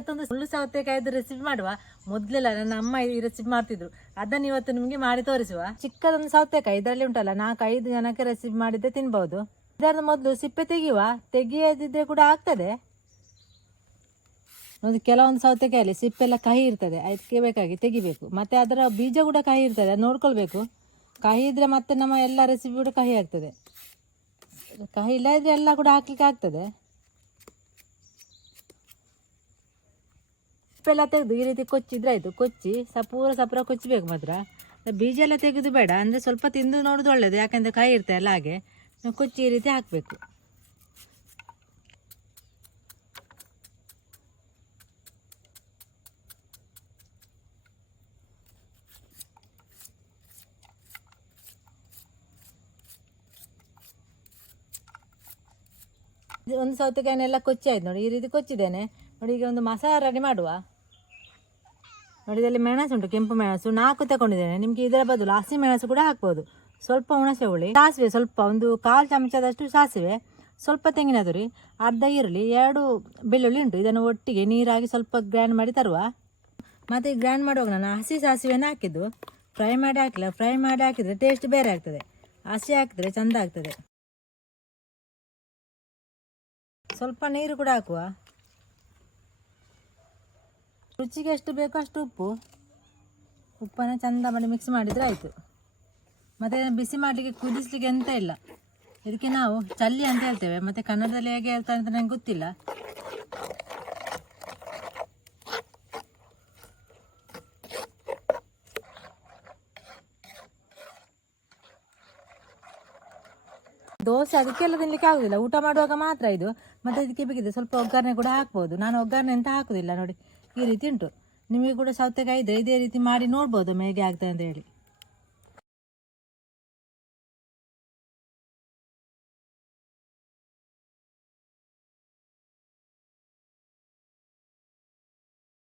ಇವತ್ತೊಂದು ಸುಳ್ಳು ಸೌತೆಕಾಯ್ದು ರೆಸಿಪಿ ಮಾಡುವ. ಮೊದಲೆಲ್ಲ ನನ್ನ ಅಮ್ಮ ಈ ರೆಸಿಪಿ ಮಾಡ್ತಿದ್ರು. ಅದನ್ನು ಇವತ್ತು ನಿಮಗೆ ಮಾಡಿ ತೋರಿಸುವ. ಚಿಕ್ಕದೊಂದು ಸೌತೆಕಾಯಿ ಇದರಲ್ಲಿ ಉಂಟಲ್ಲ, ನಾಲ್ಕು, ಐದು ಜನಕ್ಕೆ ರೆಸಿಪಿ ಮಾಡಿದ್ದೆ ತಿನ್ಬಹುದು ಇದರ ಮೊದಲು ಸಿಪ್ಪೆ ತೆಗೆಯುವ. ತೆಗೆಯದಿದ್ರೆ ಕೂಡ ಆಗ್ತದೆ. ಒಂದು ಕೆಲವೊಂದು ಸೌತೆಕಾಯಲ್ಲಿ ಸಿಪ್ಪೆಲ್ಲ ಕಹಿ ಇರ್ತದೆ. ಅದಕ್ಕೆ ಬೇಕಾಗಿ ತೆಗಿಬೇಕು. ಮತ್ತೆ ಅದರ ಬೀಜ ಕೂಡ ಕಹಿ ಇರ್ತದೆ. ಅದು ನೋಡ್ಕೊಳ್ಬೇಕು. ಕಹಿ ಇದ್ರೆ ಮತ್ತೆ ನಮ್ಮ ಎಲ್ಲ ರೆಸಿಪಿ ಕೂಡ ಕಹಿ ಆಗ್ತದೆ. ಕಹಿ ಇಲ್ಲ ಎಲ್ಲ ಕೂಡ ಹಾಕ್ಲಿಕ್ಕೆ ಆಗ್ತದೆ. ಸಿಪ್ಪೆಲ್ಲ ತೆಗೆದು ಈ ರೀತಿ ಕೊಚ್ಚಿದ್ರೆ ಆಯಿತು. ಕೊಚ್ಚಿ ಸಪೂರ ಪೂರ ಸಪೂರ ಕೊಚ್ಚಬೇಕು ಮಾತ್ರ. ಬೀಜ ಎಲ್ಲ ತೆಗೆದು ಬೇಡ. ಅಂದರೆ ಸ್ವಲ್ಪ ತಿಂದು ನೋಡೋದು ಒಳ್ಳೆಯದು ಯಾಕೆಂದರೆ ಕಾಯಿ ಇರ್ತದೆ ಅಲ್ಲ ಹಾಗೆ. ಕೊಚ್ಚಿ ಈ ರೀತಿ ಹಾಕಬೇಕು. ಒಂದು ಸೌತೆಕಾಯಿನೆಲ್ಲ ಕೊಚ್ಚಿ ಆಯ್ತು ನೋಡಿ. ಈ ರೀತಿ ಕೊಚ್ಚಿದ್ದೇನೆ. ನೋಡಿ ಈಗ ಒಂದು ಮಸಾಲ ರೆಡಿ ಮಾಡುವ. ನೋಡಿ, ಇದರಲ್ಲಿ ಮೆಣಸು ಉಂಟು, ಕೆಂಪು ಮೆಣಸು. ನಾಲ್ಕು ತಗೊಂಡಿದ್ದೇನೆ. ನಿಮಗೆ ಇದರ ಬದಲು ಹಸಿ ಮೆಣಸು ಕೂಡ ಹಾಕ್ಬೋದು. ಸ್ವಲ್ಪ ಹುಣಸೆ ಹುಳಿ, ಸಾಸಿವೆ ಸ್ವಲ್ಪ, ಒಂದು ಕಾಲು ಚಮಚದಷ್ಟು ಸಾಸಿವೆ, ಸ್ವಲ್ಪ ತೆಂಗಿನ ತುರಿ, ಅರ್ಧ ಈರುಳ್ಳಿ, ಎರಡು ಬೆಳ್ಳುಳ್ಳಿ ಉಂಟು. ಇದನ್ನು ಒಟ್ಟಿಗೆ ನೀರಾಗಿ ಸ್ವಲ್ಪ ಗ್ರೈಂಡ್ ಮಾಡಿ ತರುವ. ಮತ್ತು ಈ ಗ್ರೈಂಡ್ ಮಾಡುವಾಗ ನಾನು ಹಸಿ ಸಾಸಿವೆನ ಹಾಕಿದ್ದು. ಫ್ರೈ ಮಾಡಿ ಹಾಕಿಲ್ಲ, ಫ್ರೈ ಮಾಡಿ ಹಾಕಿದರೆ ಟೇಸ್ಟ್ ಬೇರೆ ಆಗ್ತದೆ. ಹಸಿ ಹಾಕಿದರೆ ಚೆಂದ ಆಗ್ತದೆ. ಸ್ವಲ್ಪ ನೀರು ಕೂಡ ಹಾಕುವ. ರುಚಿಗೆ ಎಷ್ಟು ಬೇಕೋ ಅಷ್ಟು ಉಪ್ಪು. ಉಪ್ಪನ್ನು ಚಂದ ಮಾಡಿ ಮಿಕ್ಸ್ ಮಾಡಿದರೆ ಆಯಿತು. ಮತ್ತು ಬಿಸಿ ಮಾಡಲಿಕ್ಕೆ ಕುದಿಸ್ಲಿಕ್ಕೆ ಎಂತ ಇಲ್ಲ. ಇದಕ್ಕೆ ನಾವು ಚಲ್ಲಿ ಅಂತ ಹೇಳ್ತೇವೆ. ಮತ್ತು ಕನ್ನಡದಲ್ಲಿ ಹೇಗೆ ಹೇಳ್ತಾರೆ ಅಂತ ನಂಗೆ ಗೊತ್ತಿಲ್ಲ. ದೋಸೆ ಅದಕ್ಕೆಲ್ಲ ತಿನ್ಲಿಕ್ಕೆ ಆಗುದಿಲ್ಲ. ಊಟ ಮಾಡುವಾಗ ಮಾತ್ರ ಇದು. ಮತ್ತೆ ಇದಕ್ಕೆ ಬೇಕಿದೆ ಸ್ವಲ್ಪ ಒಗ್ಗರಣೆ ಕೂಡ ಹಾಕ್ಬೋದು. ನಾನು ಒಗ್ಗರಣೆ ಅಂತ ಹಾಕುದಿಲ್ಲ ನೋಡಿ. ಈ ರೀತಿ ಉಂಟು. ನಿಮಗೆ ಕೂಡ ಸೌತೆಕಾಯಿ ಇದೆ, ಇದೇ ರೀತಿ ಮಾಡಿ ನೋಡ್ಬೋದು ಹೇಗೆ ಆಗ್ತದೆ ಅಂತ ಹೇಳಿ.